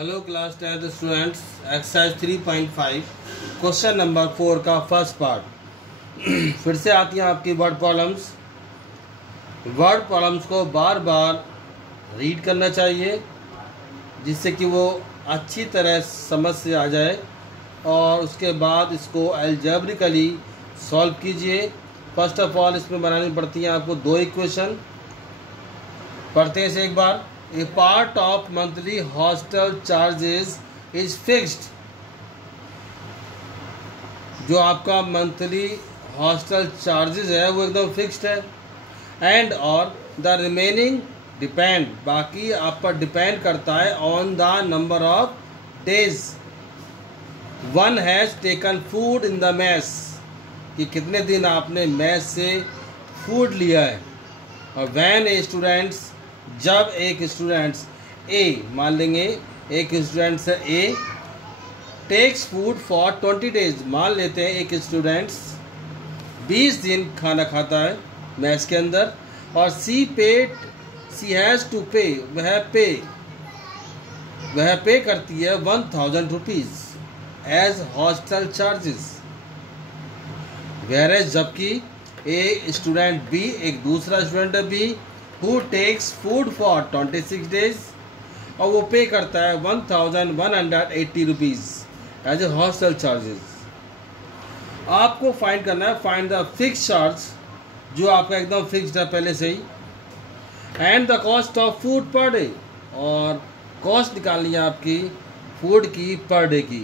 Hello class 10 students, exercise 3.5 question number 4 का first part फिर से आती हैं आपकी वर्ड प्रॉब्लम्स। वर्ड प्रॉब्लम्स को बार बार रीड करना चाहिए जिससे कि वो अच्छी तरह समझ से आ जाए और उसके बाद इसको अलजेब्रिकली सॉल्व कीजिए। फर्स्ट ऑफ ऑल इसमें बनानी पड़ती हैं आपको दो इक्वेशन। पढ़ते हैं इसे एक बार। A part of monthly hostel charges is fixed। जो आपका मंथली हॉस्टल चार्जेस है वो एकदम फिक्स्ड है। एंड और द रिमेनिंग डिपेंड, बाकी आप पर डिपेंड करता है on the number of days one has taken food in the mess, कि कितने दिन आपने मेस से फूड लिया है। और व्हेन ए स्टूडेंट्स, जब एक स्टूडेंट्स ए, मान लेंगे एक students A takes food for 20 days, मान लेते हैं एक स्टूडेंट्स 20 दिन खाना खाता है मैस के अंदर, और सी हैज़ टू पे, वह पे करती है 1000 रुपीज़ एज हॉस्टल चार्जेस। वेयर जबकि ए स्टूडेंट बी, एक दूसरा student B, who takes food for 26 days, और वो पे करता है 1180 rupees as a hostel charges. आपको फाइंड करना है, फाइंड द फिक्स चार्ज जो आपका एकदम फिक्स्ड है पहले से ही, and the cost of food per day, और कॉस्ट निकालनी है आपकी फूड की पर डे की।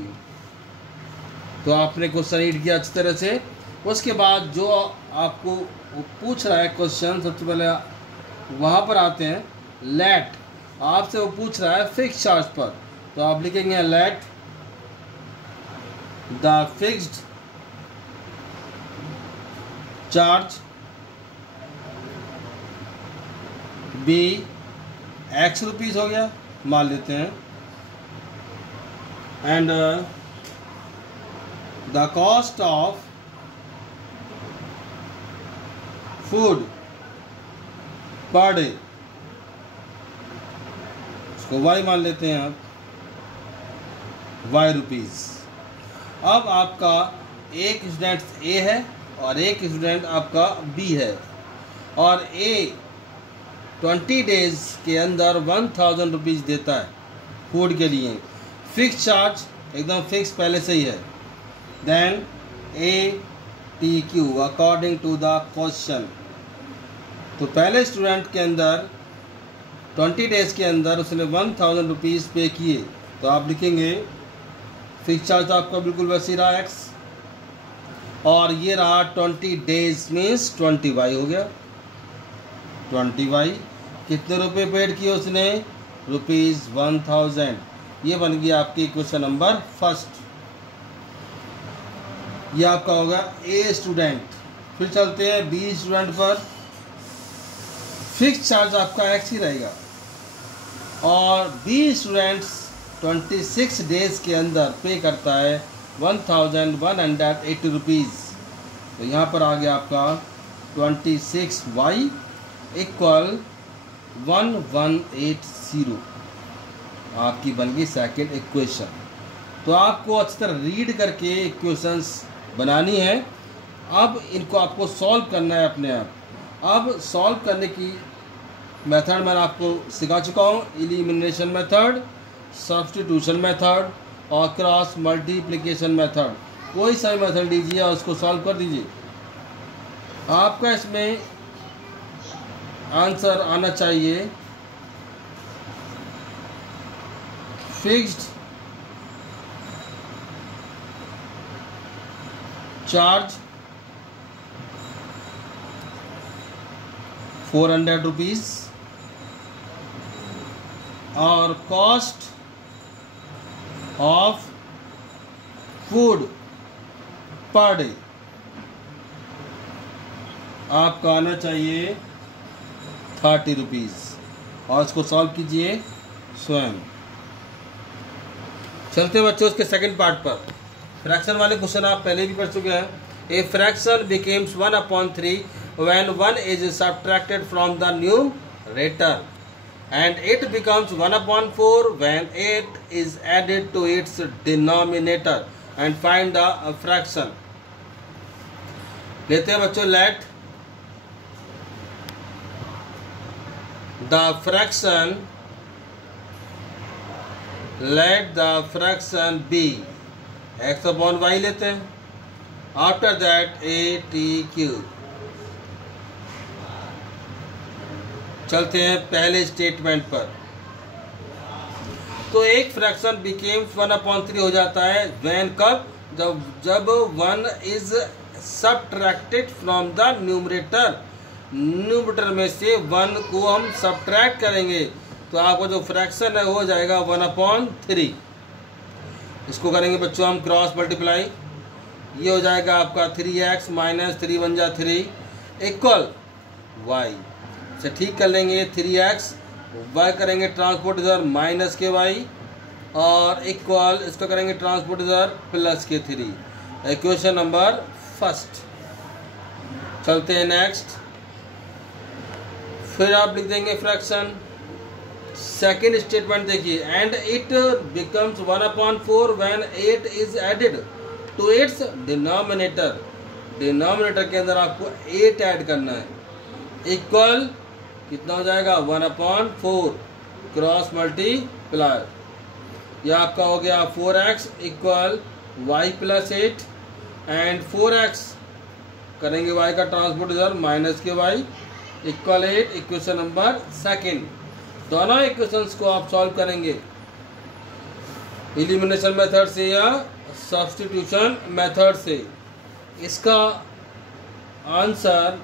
तो आपने क्वेश्चन रीड किया अच्छी तरह से। उसके बाद जो आपको पूछ रहा है क्वेश्चन, सबसे पहले वहाँ पर आते हैं। लेट, आपसे वो पूछ रहा है फिक्स चार्ज पर, तो आप लिखेंगे let the fixed charge be X rupees हो गया, मान लेते हैं, and the cost of food per day, उसको वाई मान लेते हैं आप, वाई रुपीज़। अब आपका एक स्टूडेंट ए है और एक स्टूडेंट आपका बी है, और ए 20 डेज के अंदर 1000 रुपीज़ देता है फूड के लिए। फिक्स चार्ज एकदम फिक्स पहले से ही है। Then A T Q according to the question. तो पहले स्टूडेंट के अंदर 20 डेज के अंदर उसने 1000 रुपीज़ पे किए, तो आप लिखेंगे फिक्स चार्ज आपका बिल्कुल वैसे ही रहा एक्स, और ये रहा 20 डेज मीन्स 20 वाई हो गया। 20 वाई कितने रुपए पेड किए उसने, ₹1000। ये बन गया आपकी इक्वेशन नंबर फर्स्ट। ये आपका होगा ए स्टूडेंट। फिर चलते हैं बी स्टूडेंट पर। फिक्स चार्ज आपका एक्स ही रहेगा, और बी स्टूडेंट्स 26 डेज के अंदर पे करता है 1180 रुपीज़। तो यहाँ पर आ गया आपका 26y इक्वल 1180, आपकी बन गई सेकेंड इक्वेशन। तो आपको अच्छी तरह रीड करके इक्वेशंस बनानी है। अब इनको आपको सॉल्व करना है अपने आप। अब सॉल्व करने की मेथड मैंने आपको सिखा चुका हूँ। एलिमिनेशन मेथड, सब्स्टिट्यूशन मेथड और क्रॉस मल्टीप्लिकेशन मेथड। कोई सा मेथड लीजिए और उसको सॉल्व कर दीजिए। आपका इसमें आंसर आना चाहिए फिक्स्ड चार्ज 400 रुपीज़, और cost of food per day आपका आना चाहिए 30 रुपीज़, और इसको सॉल्व कीजिए स्वयं। चलते बच्चों उसके सेकंड पार्ट पर। फ्रैक्शन वाले क्वेश्चन आप पहले भी पढ़ चुके हैं। A fraction becomes 1/3 when 1 is subtracted from the numerator। and it becomes 1/4 when 8 is added to its denominator and find the fraction. लेते हैं बच्चों, let the fraction be x upon y लेते हैं. After that a t cube. चलते हैं पहले statement पर. तो एक फ्रैक्शन बिकेम्स 1/3 हो जाता है व्हेन, कब, जब 1 is subtracted from the numerator. Numerator में से 1 को हम सबट्रैक्ट करेंगे तो आपको जो फ्रैक्शन है वो हो जाएगा 1/3. इसको करेंगे बच्चों हम क्रॉस मल्टीप्लाई. ये हो जाएगा आपका 3x माइनस 3 1 जा 3 इक्वल y से ठीक कर लेंगे. 3x y करेंगे ट्रांसपोर्ट इधर माइनस के y और इक्वल इसको करेंगे ट्रांसपोर्ट इधर प्लस के 3. Equation number first. चलते हैं नेक्स्ट. फिर आप लिख देंगे फ्रैक्शन. सेकेंड स्टेटमेंट देखिए, and it becomes 1/4 when 8 is added to its denominator. Denominator के अंदर आपको 8 ऐड करना है. इक्वल कितना हो जाएगा 1/4 क्रॉस मल्टीप्लाई. यह आपका हो गया 4x equal y plus 8 and 4x करेंगे y का ट्रांसपोर्ट इधर माइनस के y equal 8. Equation number second. दोनों इक्वेशंस को आप सॉल्व करेंगे एलिमिनेशन मेथड से या सब्स्टिट्यूशन मेथड से. इसका आंसर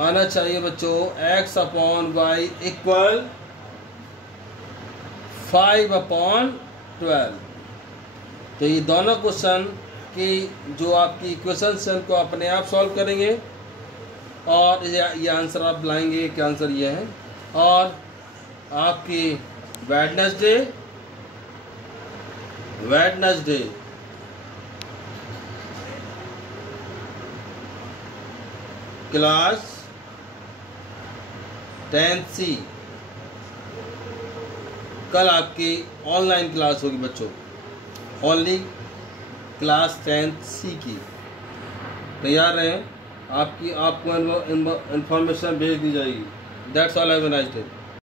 आना चाहिए बच्चों x अपॉन वाई इक्वल 5/12. तो ये दोनों क्वेश्चन की जो आपकी इक्वेशंस हैं उनको अपने आप सॉल्व करेंगे और ये आंसर आप लाएंगे कि आंसर ये है. और आपकी वेडनेसडे क्लास 10C कल आपकी ऑनलाइन क्लास होगी बच्चों, ओनली क्लास 10C की. तैयार रहें, आपको इन्फॉर्मेशन भेज दी जाएगी. That's all. Have a nice day.